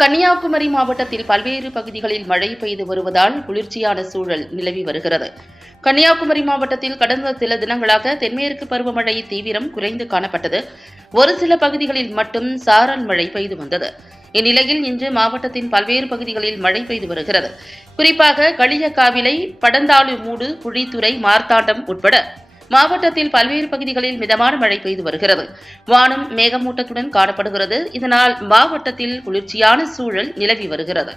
கன்னியாகுமரி மாவட்டத்தில் பல்வேறு பகுதிகளில் மழை பெய்து வருவதால் குளிர்ச்சியான சூழல் நிலவி வருகிறது. கன்னியாகுமரி மாவட்டத்தில் கடந்த சில தினங்களாக தென்மேற்கு பருவமழை தீவிரம் குறைந்து காணப்பட்டது. ஒரு சில பகுதிகளில் மட்டும் சாரல் மழை பெய்து வந்தது. இந்நிலையில் இன்று மாவட்டத்தின் பல்வேறு பகுதிகளில் மழை பெய்து வருகிறது. குறிப்பாக களியக்காவிளை, படந்தாலுமூடு, குழித்துறை, மார்த்தாண்டம் உட்பட மாவட்டத்தில் பல்வேறு பகுதிகளில் மிதமான மழை பெய்து வருகிறது. வானம் மேகமூட்டத்துடன் காணப்படுகிறது. இதனால் மாவட்டத்தில் குளிர்ச்சியான சூழல் நிலவி வருகிறது.